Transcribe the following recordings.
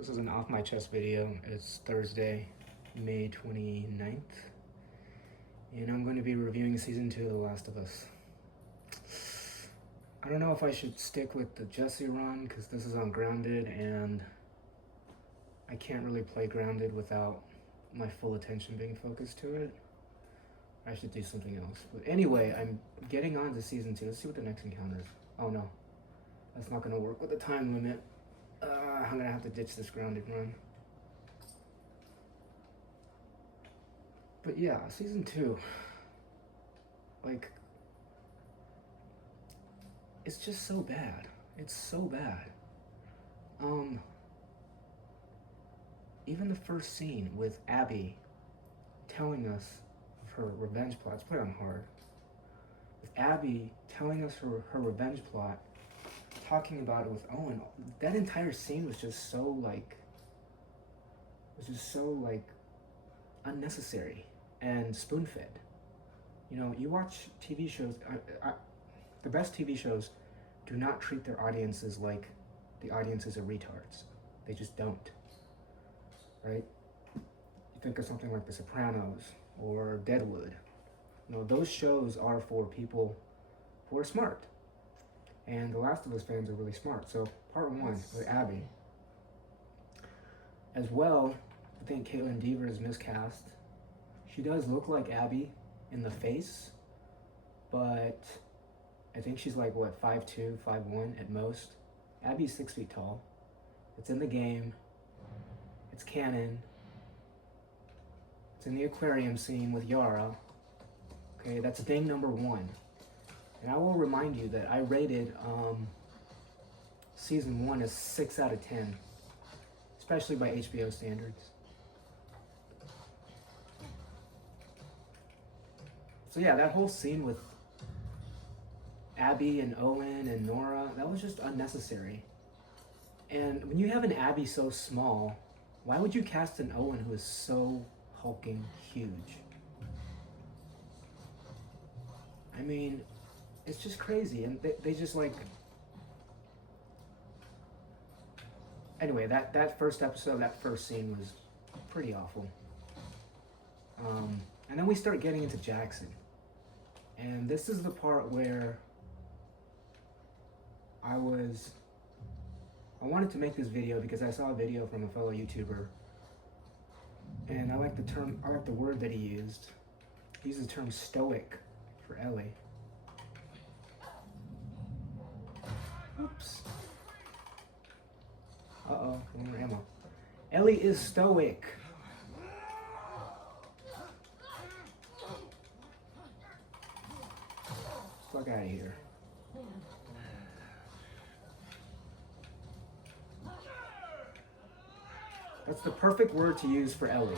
This is an off my chest video. It's Thursday, May 29th, and I'm going to be reviewing season 2 of The Last of Us. I don't know if I should stick with the Jesse run because this is on Grounded and I can't really play Grounded without my full attention being focused to it. I should do something else. But anyway, I'm getting on to season 2. Let's see what the next encounter is. Oh no, that's not going to work with the time limit. I'm gonna have to ditch this Grounded run. But yeah, season 2, like, it's just so bad. It's so bad. Even the first scene with Abby telling us of her revenge plot. Let's play on hard. With Abby telling us her revenge plot, talking about it with Owen, that entire scene was just so unnecessary and spoon-fed. You know, you watch TV shows, the best TV shows do not treat their audiences like the audiences are retards. They just don't, right? You think of something like The Sopranos or Deadwood. You know, those shows are for people who are smart. And The Last of Us fans are really smart. So, part 1 with Abby. As well, I think Caitlin Dever is miscast. She does look like Abby in the face, but I think she's like, what, 5'2", 5'1" at most. Abby's 6 feet tall. It's in the game. It's canon. It's in the aquarium scene with Yara. Okay, that's ding number 1. And I will remind you that I rated season 1 as 6 out of 10, especially by HBO standards. So yeah, that whole scene with Abby and Owen and Nora, that was just unnecessary. And when you have an Abby so small, why would you cast an Owen who is so hulking huge? I mean, it's just crazy, and they just like... Anyway, that first episode, that first scene was pretty awful. And then we start getting into Jackson. And this is the part where I wanted to make this video because I saw a video from a fellow YouTuber, and I like the word that he used. He used the term stoic for Ellie. Oops. Uh-oh, more ammo. Ellie is stoic. Fuck out of here. That's the perfect word to use for Ellie.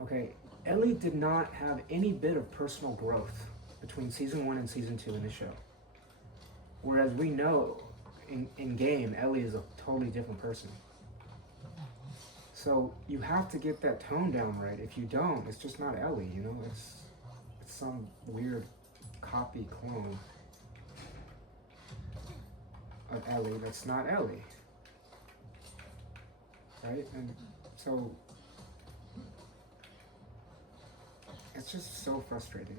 Okay, Ellie did not have any bit of personal growth between season 1 and season 2 in the show. Whereas we know in game, Ellie is a totally different person. So you have to get that tone down right. If you don't, it's just not Ellie, you know? It's some weird copy clone of Ellie that's not Ellie. Right? And so it's just so frustrating.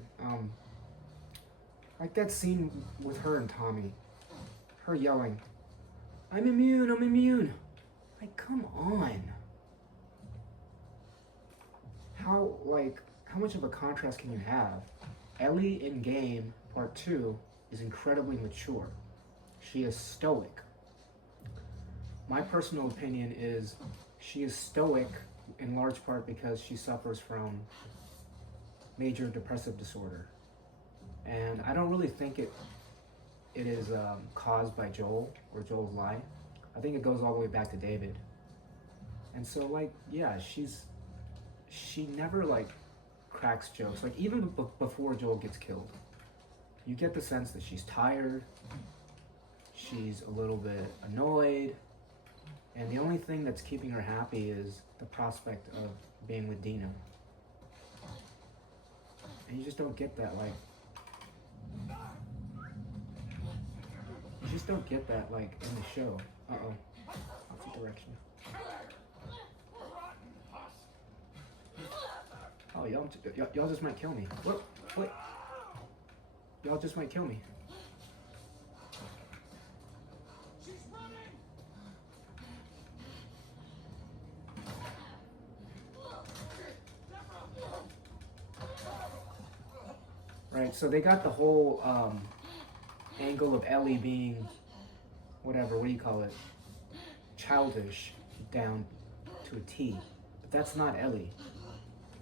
Like that scene with her and Tommy, her yelling, I'm immune, I'm immune. Like, come on. How much of a contrast can you have? Ellie in game, part 2, is incredibly mature. She is stoic. My personal opinion is she is stoic in large part because she suffers from major depressive disorder. And I don't really think it is caused by Joel or Joel's lie. I think it goes all the way back to David. And so, like, yeah, she never, like, cracks jokes. Like, even before Joel gets killed, you get the sense that she's tired, she's a little bit annoyed, and the only thing that's keeping her happy is the prospect of being with Dina. And you just don't get that, like, you just don't get that, like, in the show. Uh-oh. I'll take the direction. Oh, y'all just might kill me. What? Y'all just might kill me. Right, so they got the whole angle of Ellie being, whatever, what do you call it? Childish down to a T. But that's not Ellie.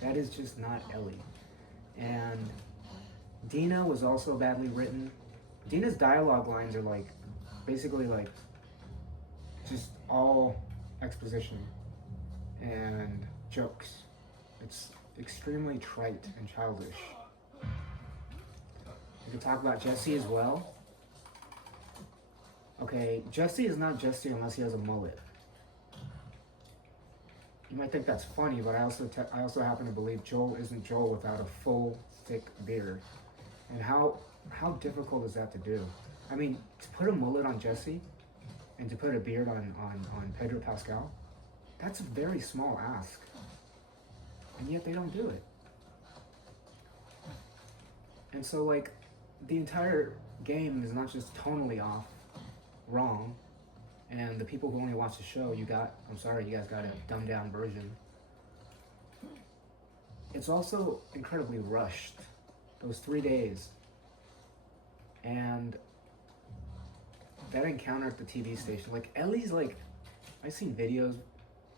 That is just not Ellie. And Dina was also badly written. Dina's dialogue lines are like, basically like, just all exposition and jokes. It's extremely trite and childish. We can talk about Jesse as well. Okay, Jesse is not Jesse unless he has a mullet. You might think that's funny, but I also happen to believe Joel isn't Joel without a full, thick beard. And how difficult is that to do? I mean, to put a mullet on Jesse and to put a beard on Pedro Pascal, that's a very small ask. And yet they don't do it. And so, like, the entire game is not just tonally off, wrong, and the people who only watch the show, I'm sorry, you guys got a dumbed down version. It's also incredibly rushed, those 3 days. And that encounter at the TV station, like, Ellie's like, I've seen videos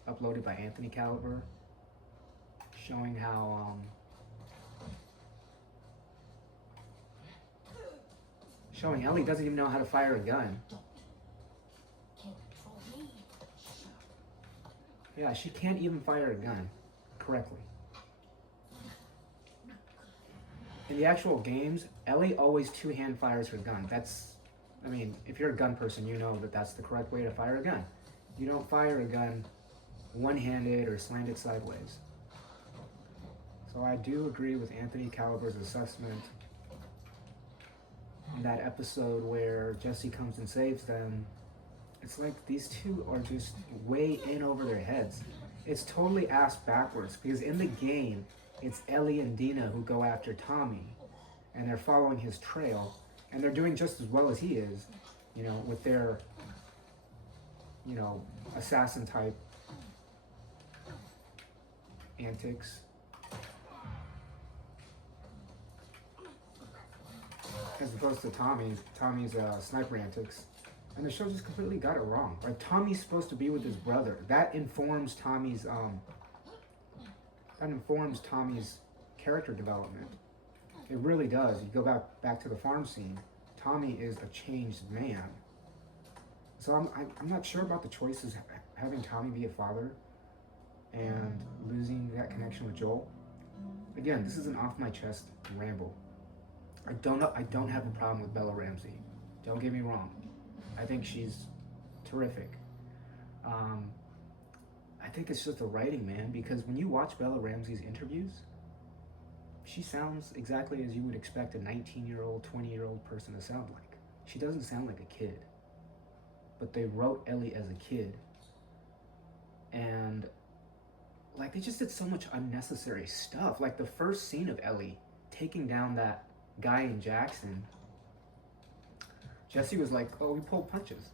uploaded by Anthony Caliber showing how, showing Ellie doesn't even know how to fire a gun. Yeah, she can't even fire a gun correctly. In the actual games, Ellie always two-hand fires her gun. I mean, if you're a gun person, you know that that's the correct way to fire a gun. You don't fire a gun one-handed or slanted sideways. So I do agree with Anthony Caliber's assessment in that episode where Jesse comes and saves them. It's like these two are just way in over their heads. It's totally ass backwards because in the game, it's Ellie and Dina who go after Tommy and they're following his trail and they're doing just as well as he is, you know, with their, you know, assassin type antics. As opposed to Tommy's sniper antics. And the show just completely got it wrong. Like, Tommy's supposed to be with his brother. That informs Tommy's character development. It really does. You go back to the farm scene. Tommy is a changed man. So I'm not sure about the choices having Tommy be a father and losing that connection with Joel. Again, this is an off my chest ramble. I don't have a problem with Bella Ramsey. Don't get me wrong. I think she's terrific. I think it's just the writing, man, because when you watch Bella Ramsey's interviews, she sounds exactly as you would expect a 19-year-old, 20-year-old person to sound like. She doesn't sound like a kid. But they wrote Ellie as a kid. And, like, they just did so much unnecessary stuff. Like, the first scene of Ellie taking down that guy in Jackson, Jesse was like, oh, we pulled punches.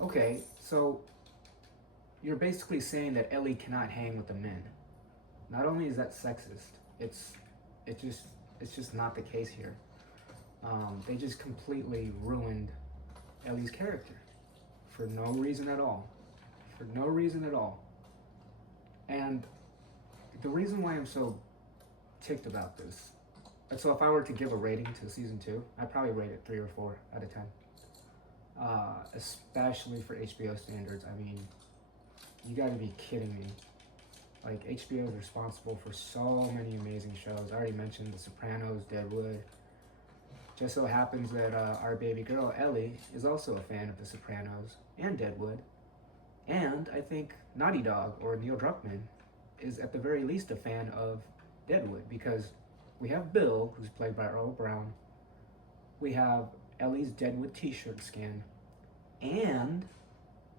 Okay, so you're basically saying that Ellie cannot hang with the men. Not only is that sexist, it's just not the case here. They just completely ruined Ellie's character for no reason at all. For no reason at all. And the reason why I'm so ticked about this, so if I were to give a rating to season 2, I'd probably rate it 3 or 4 out of 10. Especially for HBO standards. I mean, you gotta be kidding me. Like, HBO is responsible for so many amazing shows. I already mentioned The Sopranos, Deadwood. Just so happens that our baby girl, Ellie, is also a fan of The Sopranos and Deadwood. And I think Naughty Dog, or Neil Druckmann, is at the very least a fan of Deadwood, because we have Bill, who's played by Earl Brown. We have Ellie's Deadwood t-shirt skin. And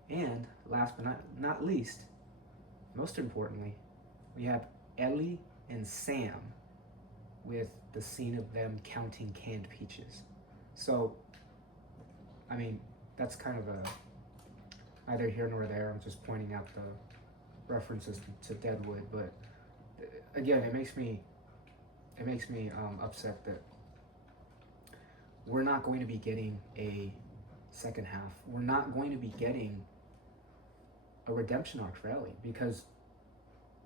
And last but not least, most importantly, we have Ellie and Sam with the scene of them counting canned peaches. So, I mean, that's kind of a neither here nor there. I'm just pointing out the references to Deadwood, but again, it makes me upset that we're not going to be getting a second half. We're not going to be getting a redemption arc for Ellie because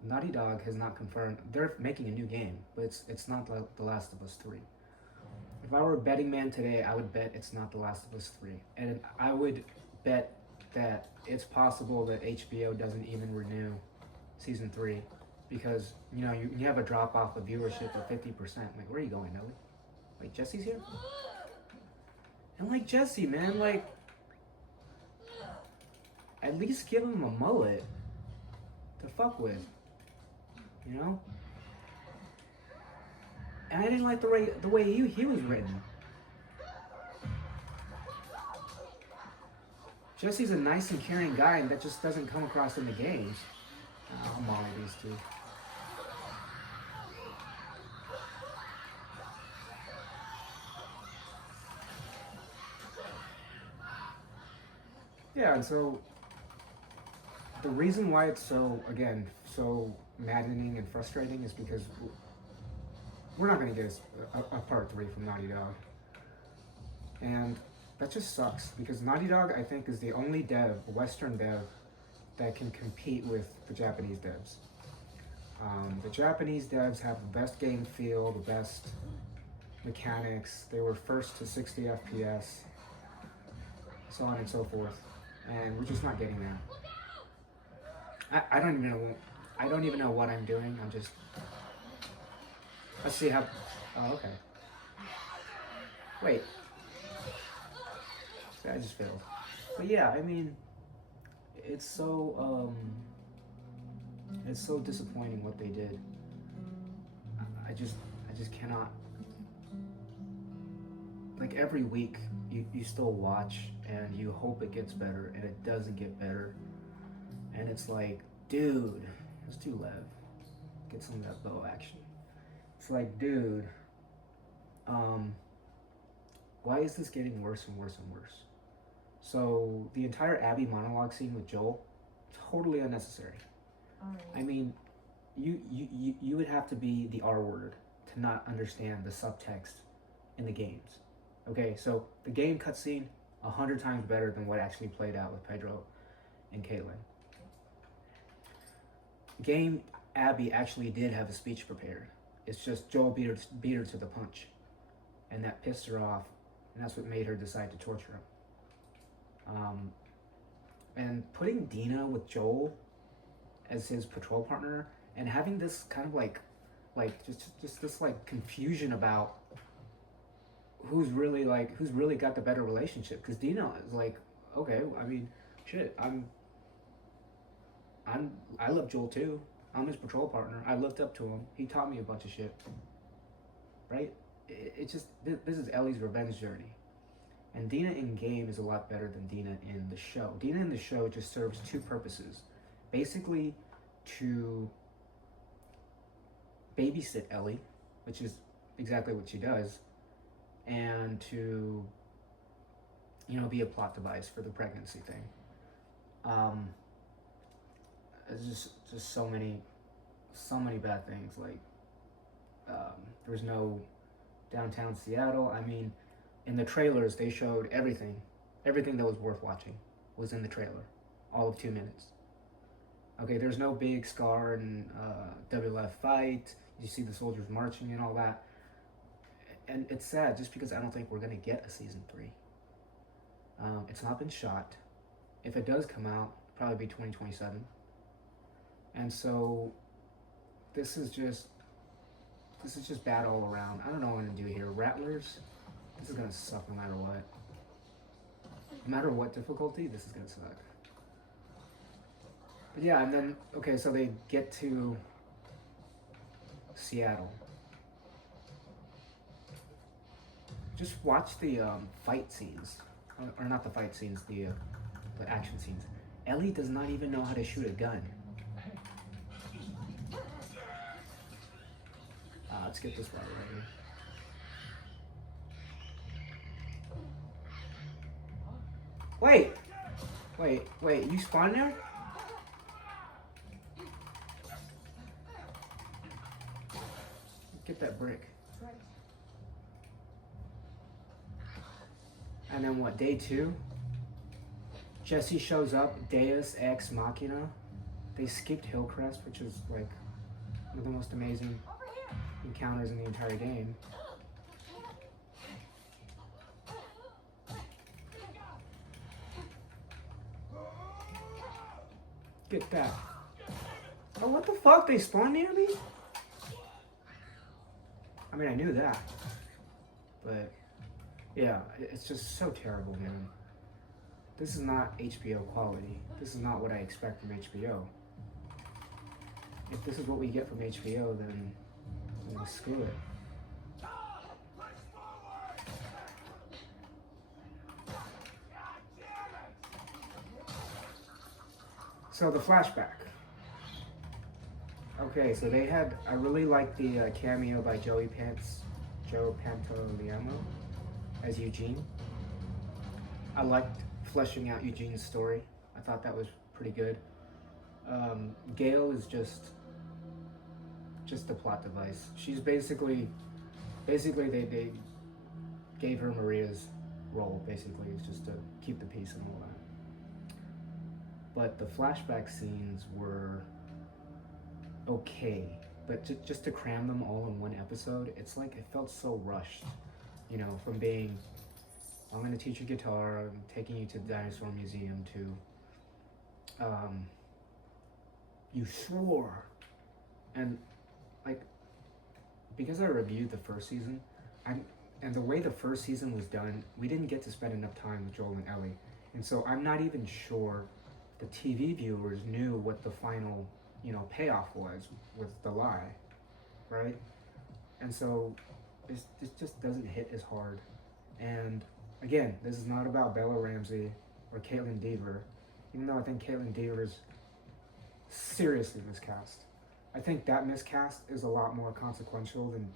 Naughty Dog has not confirmed they're making a new game, but it's not like The Last of Us 3. If I were a betting man today, I would bet it's not The Last of Us 3, and I would bet that it's possible that HBO doesn't even renew season 3 because you have a drop off of viewership of 50%. Like, where are you going, Ellie? Like, Jesse's here? And like Jesse, man, like at least give him a mullet to fuck with, you know? And I didn't like the way he was written. Jesse's a nice and caring guy, and that just doesn't come across in the games. I'll molly these two. Yeah, and so the reason why it's so maddening and frustrating is because we're not going to get a part 3 from Naughty Dog. And that just sucks because Naughty Dog, I think, is the only Western dev, that can compete with the Japanese devs. The Japanese devs have the best game feel, the best mechanics. They were first to 60 FPS, so on and so forth. And we're just not getting that. I don't even know what I'm doing. Let's see how. Oh, okay. Wait. I just failed. But yeah, I mean, it's so disappointing what they did. I just cannot. Like, every week you still watch and you hope it gets better and it doesn't get better. And it's like, dude, let's do Lev. Get some of that bow action. It's like, dude, why is this getting worse and worse and worse? So the entire Abby monologue scene with Joel, totally unnecessary. I mean, you would have to be the R word to not understand the subtext in the games. Okay, so the game cutscene 100 times better than what actually played out with Pedro and Caitlin. Game, Abby actually did have a speech prepared. It's just Joel beat her to the punch, and that pissed her off, and that's what made her decide to torture him. And putting Dina with Joel as his patrol partner and having this kind of like just this like confusion about who's really got the better relationship, because Dina is like, okay, I mean, shit, I love Joel too. I'm his patrol partner. I looked up to him. He taught me a bunch of shit. Right? This is Ellie's revenge journey. And Dina in game is a lot better than Dina in the show. Dina in the show just serves two purposes. Basically, to babysit Ellie, which is exactly what she does, and to, be a plot device for the pregnancy thing. It's just so many bad things. Like, there's no downtown Seattle. I mean, in the trailers they showed everything that was worth watching was in the trailer, all of 2 minutes. Okay, there's no big Scar and WLF fight. You see the soldiers marching and all that. And it's sad just because I don't think we're going to get a season 3. It's not been shot. If it does come out, it'll probably be 2027. And so this is just bad all around. I don't know what I'm going to do here. Rattlers, this is going to suck no matter what. No matter what difficulty, this is going to suck. But yeah, and then, okay, so they get to Seattle. Just watch the fight scenes, or not the fight scenes, the action scenes. Ellie does not even know how to shoot a gun. Let's get this right here. Wait, you spawned there? Get that brick. And then what, day 2? Jesse shows up, Deus Ex Machina. They skipped Hillcrest, which is like one of the most amazing encounters in the entire game. Get that. Oh, what the fuck? They spawned near me? I mean, I knew that. But, yeah, it's just so terrible, man. This is not HBO quality. This is not what I expect from HBO. If this is what we get from HBO, then screw it. So the flashback. Okay, so they had, I really liked the cameo by Joe Pantoliano as Eugene. I liked fleshing out Eugene's story. I thought that was pretty good. Gail is just a plot device. She's basically they gave her Maria's role, basically, is just to keep the peace and all that. But the flashback scenes were okay, but just to cram them all in one episode, it's like it felt so rushed, you know, from being, I'm going to teach you guitar, I'm taking you to the dinosaur museum, to you swore. And like, because I reviewed the first season, and the way the first season was done, we didn't get to spend enough time with Joel and Ellie, and so I'm not even sure the TV viewers knew what the final, you know, payoff was with the lie, right? And so this just doesn't hit as hard. And again, this is not about Bella Ramsey or Caitlin Dever, even though I think Caitlin Dever's seriously miscast. I think that miscast is a lot more consequential than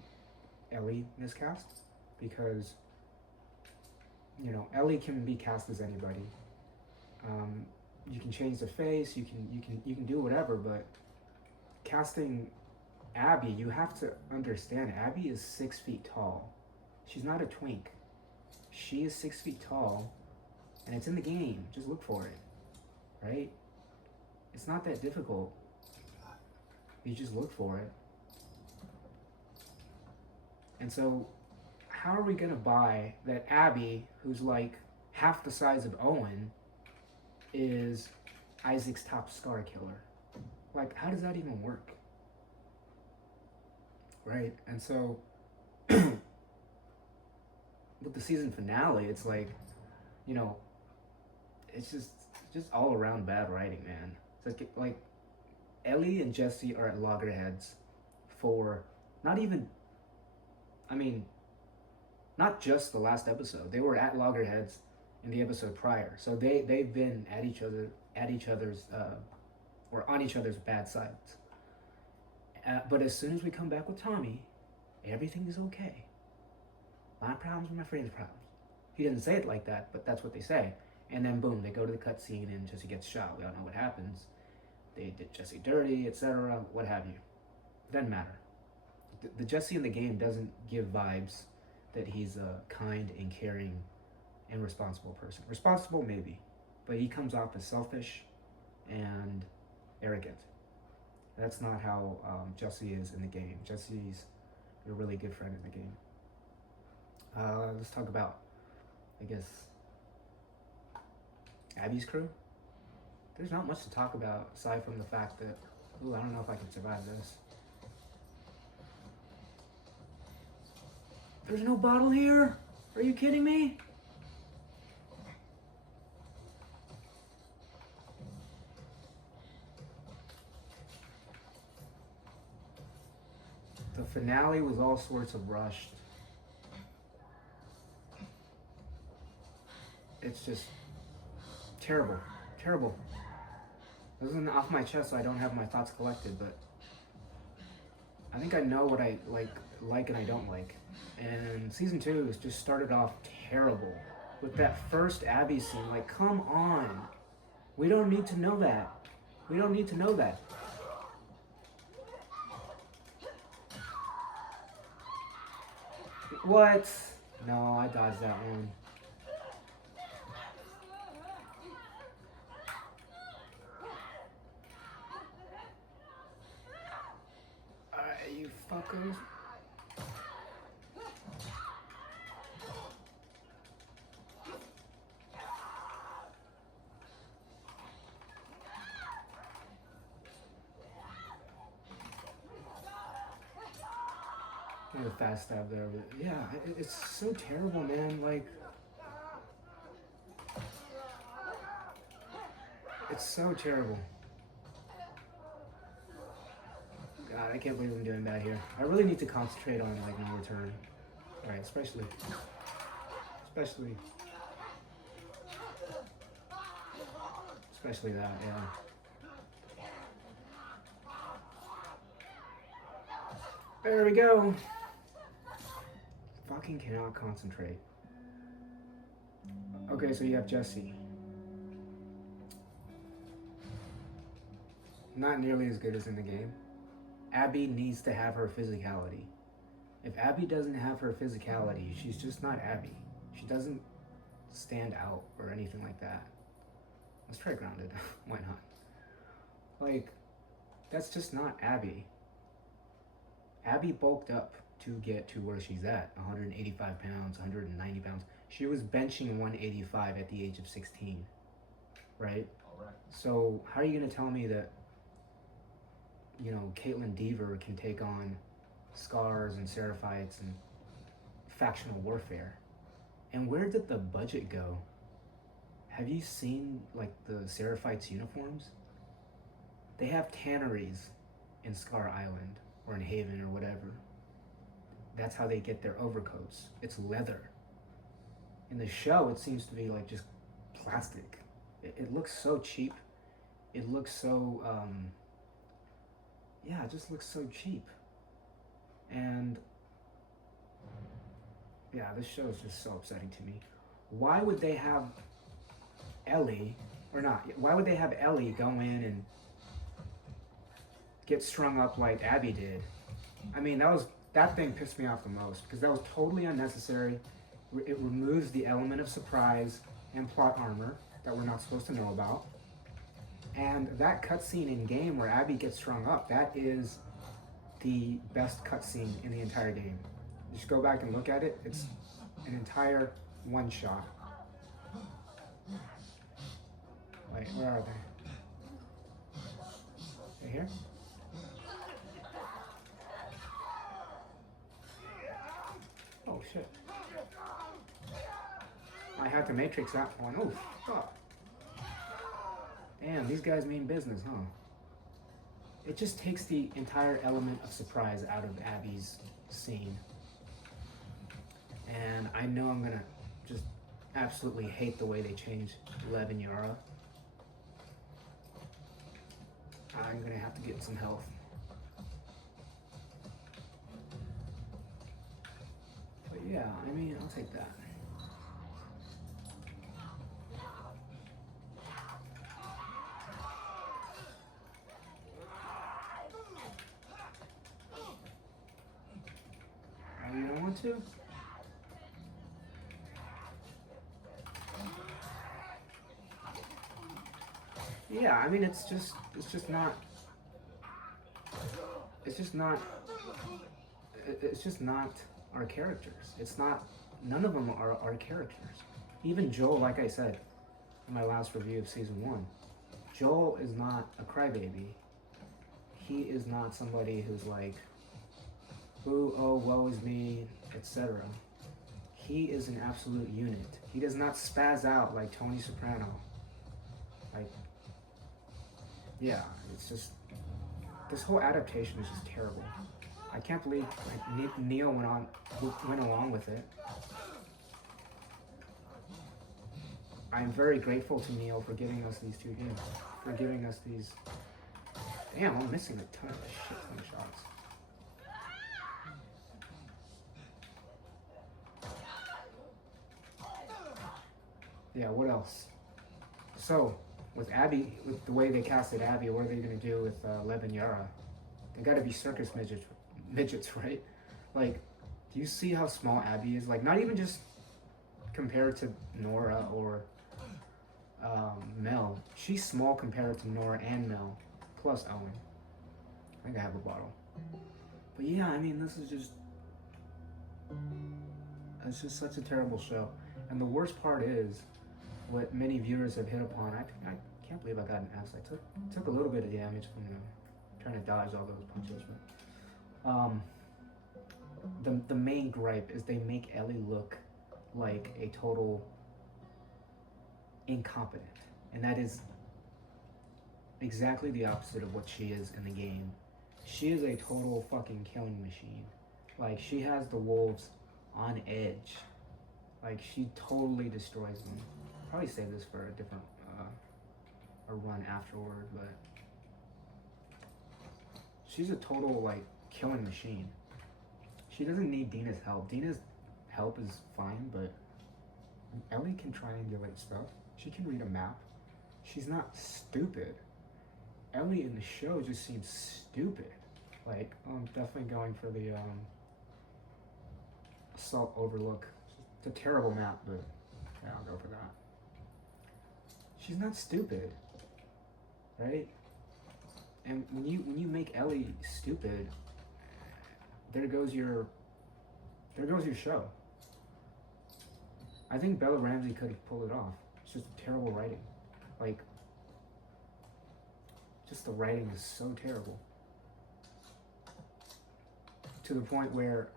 Ellie miscast, because, you know, Ellie can be cast as anybody. You can change the face, you can do whatever, but casting Abby, you have to understand, Abby is 6 feet tall. She's not a twink. She is 6 feet tall, and it's in the game. Just look for it, right? It's not that difficult. You just look for it. And so, how are we gonna buy that Abby, who's like half the size of Owen, is Isaac's top scar killer? Like, how does that even work? Right? And so, with the season finale, it's like, you know, it's just all around bad writing, man. It's like Ellie and Jesse are at loggerheads for not just the last episode. They were at loggerheads in the episode prior. So they've been at each other's or on each other's bad sides. But as soon as we come back with Tommy, everything is okay. My problems are my friend's problems. He didn't say it like that, but that's what they say. And then boom, they go to the cutscene and Jesse gets shot. We all know what happens. They did Jesse dirty, etc., what have you. Doesn't matter. The Jesse in the game doesn't give vibes that he's a kind and caring and responsible person. Responsible, maybe, but he comes off as selfish and arrogant. That's not how Jesse is in the game. Jesse's a really good friend in the game. Let's talk about, I guess, Abby's crew. There's not much to talk about aside from the fact that, I don't know if I can survive this. There's no bottle here? Are you kidding me? The finale was all sorts of rushed. It's just terrible. Terrible. This isn't off my chest, so I don't have my thoughts collected, but I think I know what I like and I don't like. And season 2 has just started off terrible with that first Abby scene. Like, come on. We don't need to know that. We don't need to know that. What? No, I dodged that one. You fuckers. A fast stab there, but yeah, it's so terrible, man. Like, it's so terrible. God, I can't believe I'm doing bad here. I really need to concentrate on like no return, right? Especially that, yeah. There we go. Fucking cannot concentrate. Okay, so you have Jesse. Not nearly as good as in the game. Abby needs to have her physicality. If Abby doesn't have her physicality, she's just not Abby. She doesn't stand out or anything like that. Let's try grounded. Why not? Like, that's just not Abby. Abby bulked up to get to where she's at, 185 pounds, 190 pounds. She was benching 185 at the age of 16, right? All right. So how are you going to tell me that, you know, Caitlyn Dever can take on Scars and Seraphites and factional warfare? And where did the budget go? Have you seen, like, the Seraphites' uniforms? They have tanneries in Scar Island or in Haven or whatever. That's how they get their overcoats. It's leather. In the show, it seems to be like just plastic. It looks so cheap. It looks so, yeah, it just looks so cheap. And yeah, this show is just so upsetting to me. Why would they have Ellie, or not, why would they have Ellie go in and get strung up like Abby did? I mean, that thing pissed me off the most, because that was totally unnecessary. It removes the element of surprise and plot armor that we're not supposed to know about. And that cutscene in game where Abby gets strung up, that is the best cutscene in the entire game. Just go back and look at it. It's an entire one shot. Wait, where are they? They here? Oh shit. I have to matrix that one. Oh, fuck. Damn, these guys mean business, huh? It just takes the entire element of surprise out of Abby's scene. And I know I'm gonna just absolutely hate the way they changed Lev and Yara. I'm gonna have to get some health. But yeah, I mean, I'll take that. Oh, you don't want to? Yeah, I mean, it's just not our characters. It's not, none of them are our characters. Even Joel, like I said in my last review of season 1, Joel is not a crybaby. He is not somebody who's like, ooh, oh, woe is me, etc. He is an absolute unit. He does not spaz out like Tony Soprano. Like, yeah, it's just, this whole adaptation is just terrible. I can't believe like Neil went along with it. I'm very grateful to Neil for giving us these 2 games. for giving us these. Damn, I'm missing a ton of shots. Yeah, what else? So, with Abby, with the way they casted Abby, what are they gonna do with Lev and Yara? They gotta be circus midgets, right? Like, do you see how small Abby is? Like, not even just compared to Nora or Mel. She's small compared to Nora and Mel, plus Owen. I think I have a bottle. But yeah, I mean, this is just... It's just such a terrible show. And the worst part is, what many viewers have hit upon, I can't believe I got an S. I took a little bit of damage from trying to dodge all those punches. But the main gripe is they make Ellie look like a total incompetent. And that is exactly the opposite of what she is in the game. She is a total fucking killing machine. Like, she has the wolves on edge. Like, she totally destroys them. Probably save this for a different a run afterward, but she's a total, like, killing machine. She doesn't need Dina's help. Dina's help is fine, but Ellie can triangulate stuff. She can read a map. She's not stupid. Ellie in the show just seems stupid. Like, I'm definitely going for the Assault Overlook. It's a terrible map, but yeah, I'll go for that. She's not stupid, right? And when you make Ellie stupid, there goes your show. I think Bella Ramsey could have pulled it off. It's just terrible writing. Like, just the writing is so terrible. To the point where,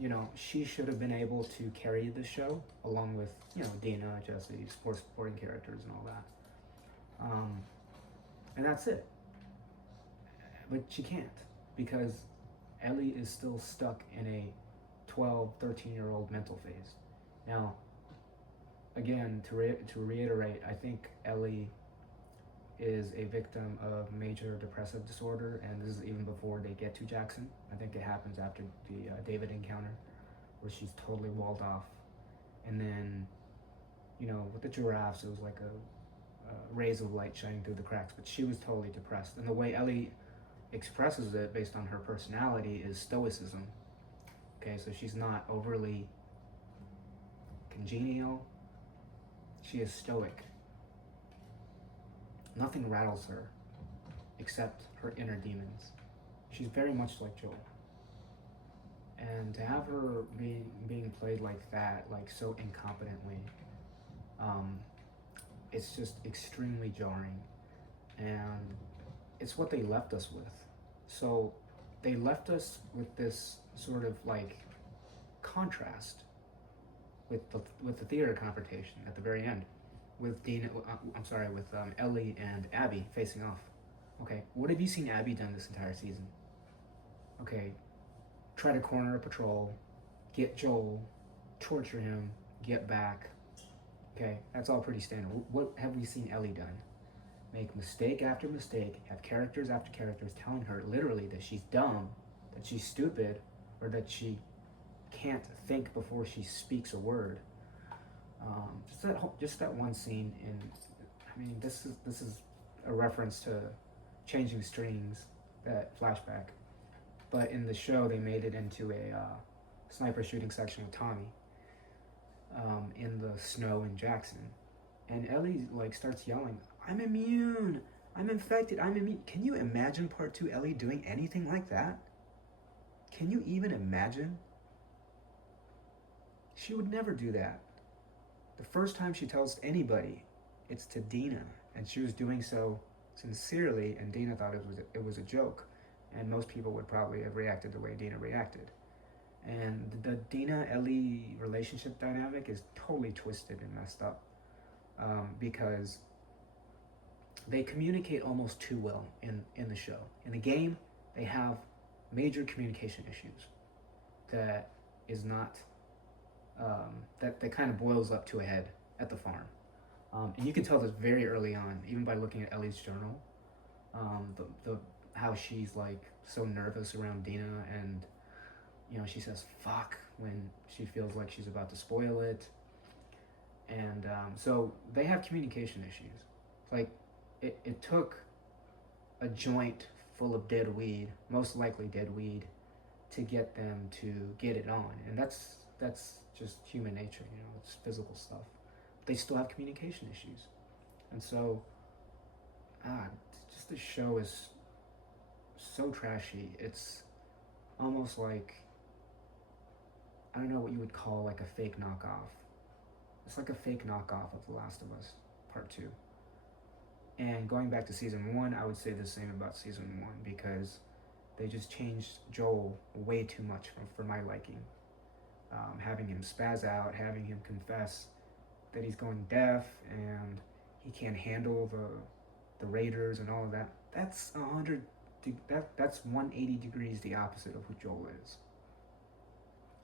you know, she should have been able to carry the show along with, you know, Dina, Jesse, supporting characters and all that. And that's it. But she can't, because Ellie is still stuck in a 12, 13-year-old mental phase. Now, again, to reiterate, I think Ellie is a victim of major depressive disorder, and this is even before they get to Jackson. I think it happens after the David encounter, where she's totally walled off. And then, you know, with the giraffes, it was like a rays of light shining through the cracks, but she was totally depressed. And the way Ellie expresses it, based on her personality, is stoicism. Okay, so she's not overly congenial. She is stoic. Nothing rattles her except her inner demons. She's very much like Joel. And to have her being played like that, like so incompetently, it's just extremely jarring. And it's what they left us with. So they left us with this sort of like contrast with the theater confrontation at the very end, with Ellie and Abby facing off. Okay, what have you seen Abby done this entire season? Okay, try to corner a patrol, get Joel, torture him, get back. Okay, that's all pretty standard. What have we seen Ellie done? Make mistake after mistake, have characters after characters telling her literally that she's dumb, that she's stupid, or that she can't think before she speaks a word. Just that one scene in, I mean, this is a reference to Changing Strings, that flashback, but in the show they made it into a sniper shooting section with Tommy in the snow in Jackson, and Ellie like starts yelling, "I'm immune, I'm infected, I'm immune." Can you imagine part 2 Ellie doing anything like that? Can you even imagine? She would never do that. The first time she tells anybody, it's to Dina, and she was doing so sincerely, and Dina thought it was a joke, and most people would probably have reacted the way Dina reacted. And the Dina-Ellie relationship dynamic is totally twisted and messed up, because they communicate almost too well in the show. In the game, they have major communication issues that is not, that kind of boils up to a head at the farm. And you can tell this very early on, even by looking at Ellie's journal. The how she's like so nervous around Dina, and she says "fuck" when she feels like she's about to spoil it, and so they have communication issues. Like it took a joint full of dead weed, most likely dead weed, to get them to get it on, and that's just human nature. It's physical stuff. They still have communication issues, and so ah, just the show is so trashy. It's almost like, I don't know what you would call like a fake knockoff. It's like a fake knockoff of The Last of Us Part 2. And going back to season 1, I would say the same about season 1 because they just changed Joel way too much for my liking. Having him spaz out, having him confess that he's going deaf and he can't handle the Raiders and all of that. That's 180 degrees the opposite of who Joel is.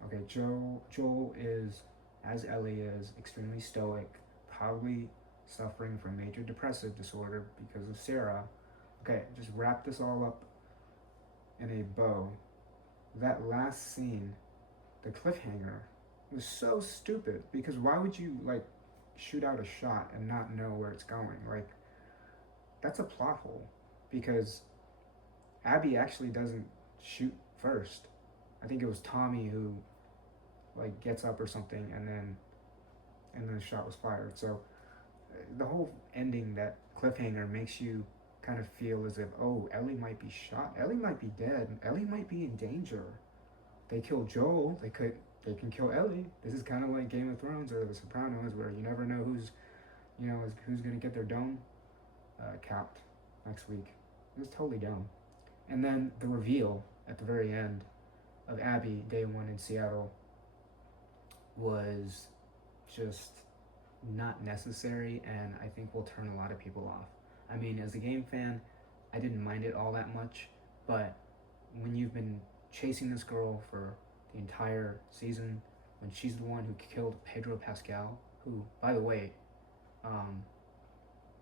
Okay, Joel is, as Ellie is, extremely stoic, probably suffering from major depressive disorder because of Sarah. Okay, just wrap this all up in a bow. That last scene, the cliffhanger, was so stupid because why would you like shoot out a shot and not know where it's going? Like, that's a plot hole because Abby actually doesn't shoot first. I think it was Tommy who like gets up or something, and then the shot was fired. So the whole ending, that cliffhanger, makes you kind of feel as if, oh, Ellie might be shot, Ellie might be dead, Ellie might be in danger. They killed Joel, they can kill Ellie. This is kind of like Game of Thrones or The Sopranos, where you never know who's gonna get their dome capped next week. It was totally dumb. And then the reveal at the very end of Abby day one in Seattle was just not necessary, and I think will turn a lot of people off. I mean, as a game fan, I didn't mind it all that much, but when you've been chasing this girl for the entire season, when she's the one who killed Pedro Pascal, who, by the way,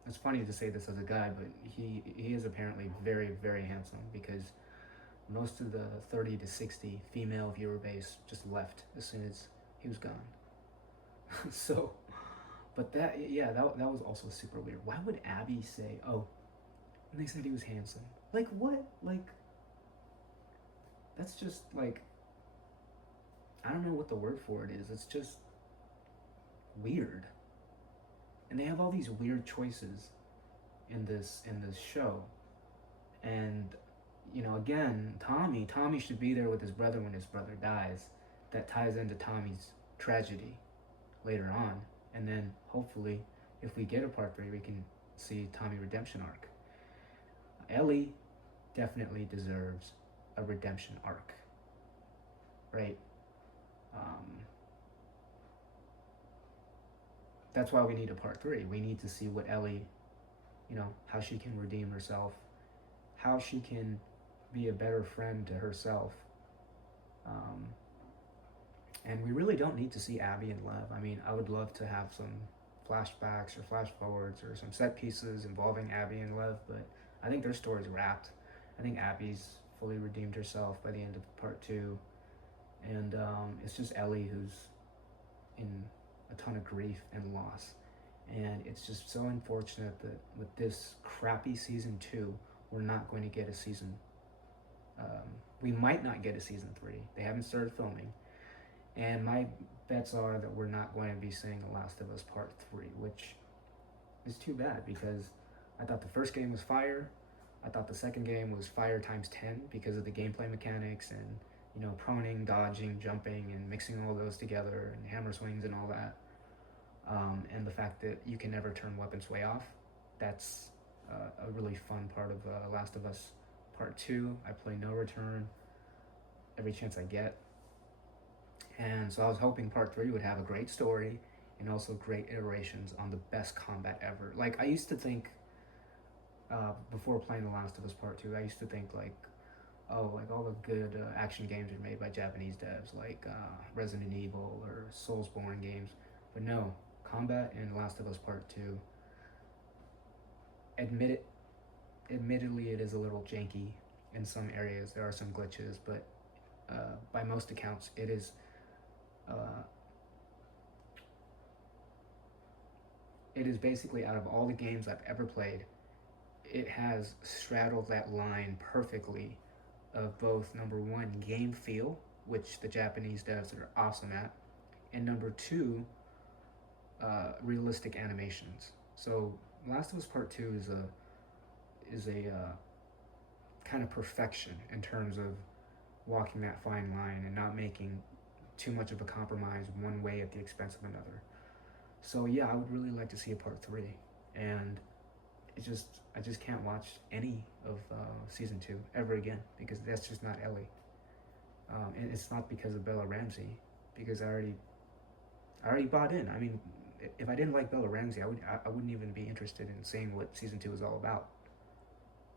it's funny to say this as a guy, but he is apparently very, very handsome because most of the 30 to 60 female viewer base just left as soon as he was gone. So, but that was also super weird. Why would Abby say, oh, and they said he was handsome? Like, what? Like, that's just like, I don't know what the word for it is. It's just weird. And they have all these weird choices in this show. And again, Tommy should be there with his brother when his brother dies. That ties into Tommy's tragedy later on. And then hopefully, if we get a part 3, we can see Tommy redemption arc. Ellie definitely deserves a redemption arc, right? That's why we need a part 3. We need to see what Ellie, how she can redeem herself, how she can be a better friend to herself. And we really don't need to see Abby and Lev. I mean, I would love to have some flashbacks or flash forwards or some set pieces involving Abby and Lev, but I think their story's wrapped. I think Abby's fully redeemed herself by the end of part 2. And it's just Ellie who's in a ton of grief and loss. And it's just so unfortunate that with this crappy season 2, we're not going to get a season. We might not get a season 3. They haven't started filming. And my bets are that we're not going to be seeing The Last of Us Part 3, which is too bad because I thought the first game was fire. I thought the second game was fire times 10 because of the gameplay mechanics and, proning, dodging, jumping, and mixing all those together, and hammer swings and all that. And the fact that you can never turn weapons way off. That's a really fun part of Last of Us Part 2. I play no return every chance I get. And so I was hoping part 3 would have a great story and also great iterations on the best combat ever. Like, I used to think, before playing The Last of Us Part 2, I used to think like, oh, like all the good action games are made by Japanese devs, like Resident Evil or Soulsborne games. But no, combat in Last of Us Part 2, admittedly, it is a little janky in some areas. There are some glitches, but by most accounts, uh, it is basically, out of all the games I've ever played, it has straddled that line perfectly of both, number one, game feel, which the Japanese devs are awesome at, and number two, realistic animations. So Last of Us Part 2 is a kind of perfection in terms of walking that fine line and not making too much of a compromise one way at the expense of another. So yeah, I would really like to see a part 3, and I just can't watch any of season 2 ever again, because that's just not Ellie. And it's not because of Bella Ramsey, because I already bought in. I mean, if I didn't like Bella Ramsey, I wouldn't even be interested in seeing what season 2 is all about.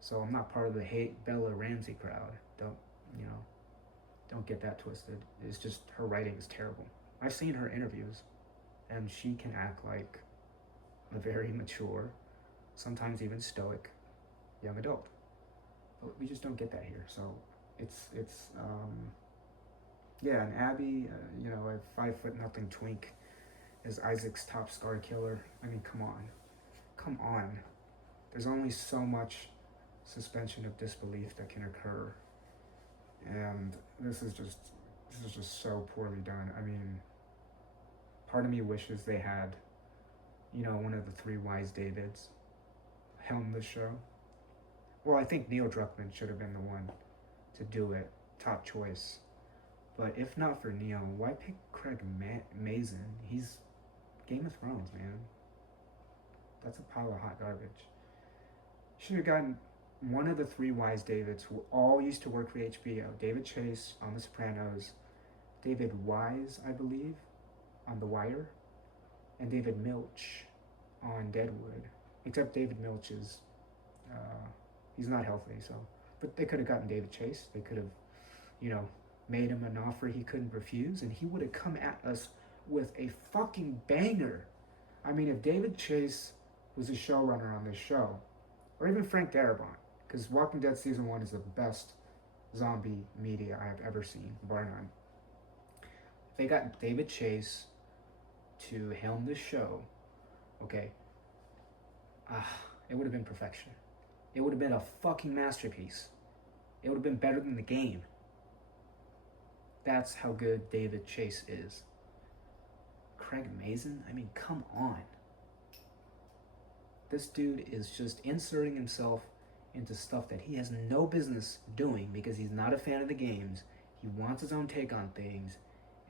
So I'm not part of the hate Bella Ramsey crowd. Don't get that twisted. It's just her writing is terrible. I've seen her interviews, and she can act like a very mature, sometimes even stoic, young adult. But we just don't get that here. So it's yeah. And Abby, a 5'0" twink, is Isaac's top scar killer. I mean, come on. There's only so much suspension of disbelief that can occur, and this is just so poorly done. I mean, part of me wishes they had, one of the three wise Davids helm the show. Well, I think Neil Druckmann should have been the one to do it, top choice. But if not for Neil, why pick Craig Mazin? He's Game of Thrones, man. That's a pile of hot garbage. Should have gotten one of the three wise Davids who all used to work for HBO. David Chase on The Sopranos, David Wise, I believe, on The Wire, and David Milch on Deadwood. Except David Milch is, he's not healthy, so. But they could have gotten David Chase. They could have, made him an offer he couldn't refuse, and he would have come at us with a fucking banger. I mean, if David Chase was a showrunner on this show, or even Frank Darabont, because Walking Dead Season 1 is the best zombie media I have ever seen, bar none. If they got David Chase to helm this show, okay, it would have been perfection. It would have been a fucking masterpiece. It would have been better than the game. That's how good David Chase is. Craig Mazin? I mean, come on. This dude is just inserting himself into stuff that he has no business doing because he's not a fan of the games. He wants his own take on things.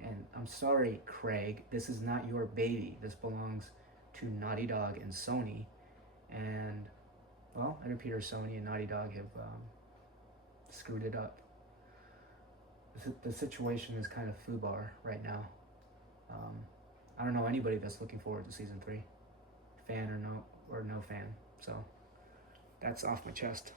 And I'm sorry, Craig, this is not your baby. This belongs to Naughty Dog and Sony. And, well, it appears Sony and Naughty Dog have screwed it up. The situation is kind of foobar right now. I don't know anybody that's looking forward to season 3, fan or no fan. So that's off my chest.